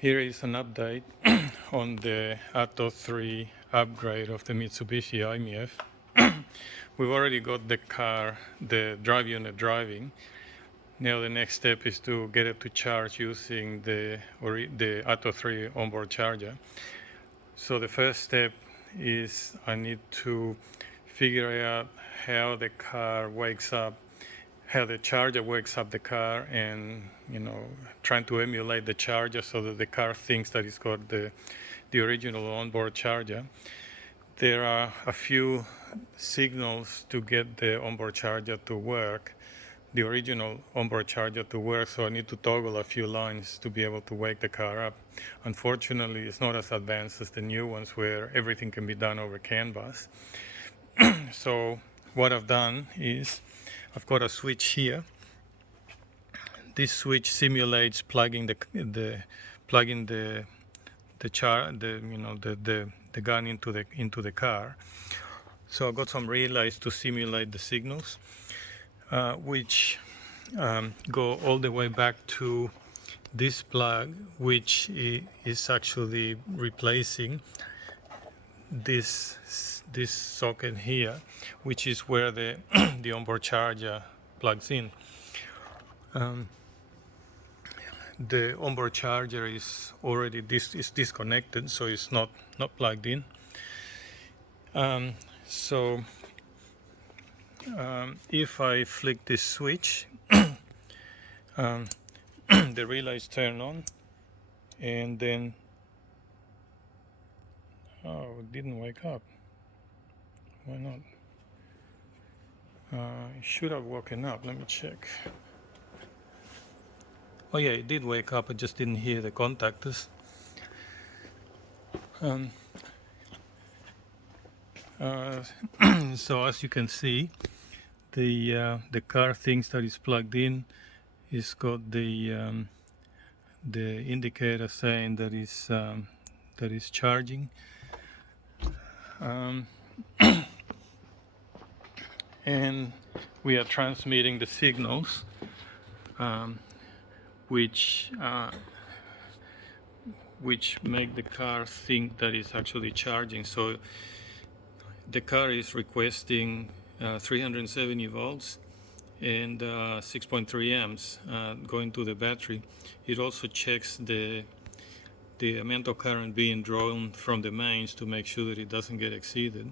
Here is an update on the Atto3 upgrade of the Mitsubishi Imiev. We've already got the car, the drive unit driving. Now the next step is to get it to charge using the Atto3 onboard charger. So the first step is I need to figure out how the car wakes up, how the charger wakes up the car, and trying to emulate the charger so that the car thinks that it's got the original onboard charger. There are a few signals to get the onboard charger to work, the original onboard charger to work, so I need to toggle a few lines to be able to wake the car up. Unfortunately, it's not as advanced as the new ones where everything can be done over CAN bus. So what I've done is I've got a switch here. This switch simulates plugging the gun into the car. So I've got some relays to simulate the signals, which go all the way back to this plug, which is actually replacing this socket here, which is where the the onboard charger plugs in. The onboard charger is already disconnected, so it's not plugged in. If I flick this switch, the relays turn on, and then it didn't wake up. Why not? It should have woken up. Let me check. Oh yeah, it did wake up. I just didn't hear the contactors. So as you can see, the car thinks that it's plugged in. It's got the indicator saying that it's charging. And we are transmitting the signals, which make the car think that it's actually charging. So the car is requesting 370 volts and 6.3 amps going to the battery. It also checks the amount of current being drawn from the mains to make sure that it doesn't get exceeded.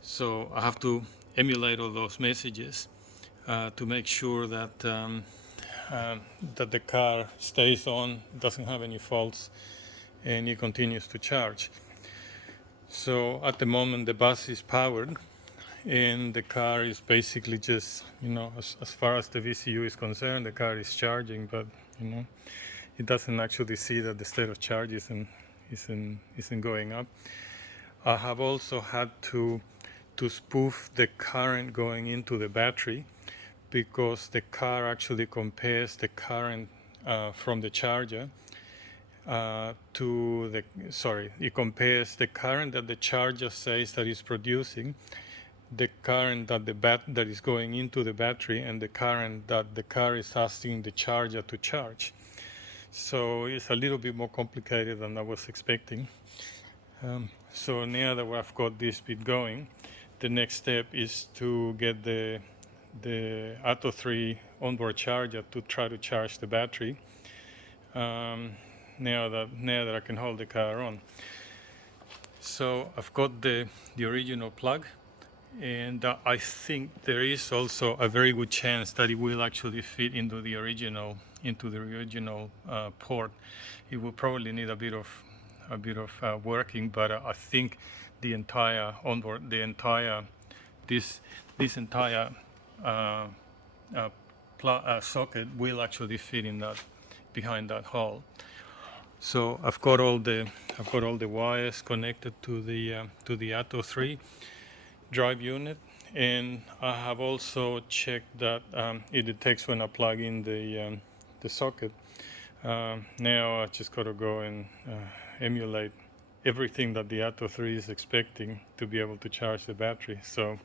So I have to emulate all those messages to make sure that that the car stays on, doesn't have any faults, and it continues to charge. So at the moment the bus is powered, and the car is basically just, as far as the VCU is concerned, the car is charging, but it doesn't actually see that the state of charge isn't going up. I have also had to spoof the current going into the battery, because the car actually compares the current from the charger it compares the current that the charger says that it's producing, the current that is going into the battery, and the current that the car is asking the charger to charge. So it's a little bit more complicated than I was expecting. So now that I've got this bit going, the next step is to get the Atto3 onboard charger to try to charge the battery. Now that I can hold the car on. So I've got the original plug, and I think there is also a very good chance that it will actually fit into the original port. It will probably need a bit of working, but I think the entire onboard, this entire socket will actually fit in that, behind that hole. So I've got all the wires connected to the Atto3 drive unit, and I have also checked that it detects when I plug in the socket. Now I just got to go and emulate everything that the Atto3 is expecting to be able to charge the battery. So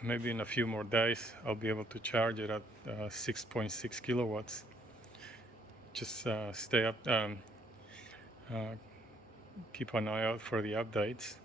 maybe in a few more days I'll be able to charge it at 6.6 kilowatts. Just stay up, keep an eye out for the updates.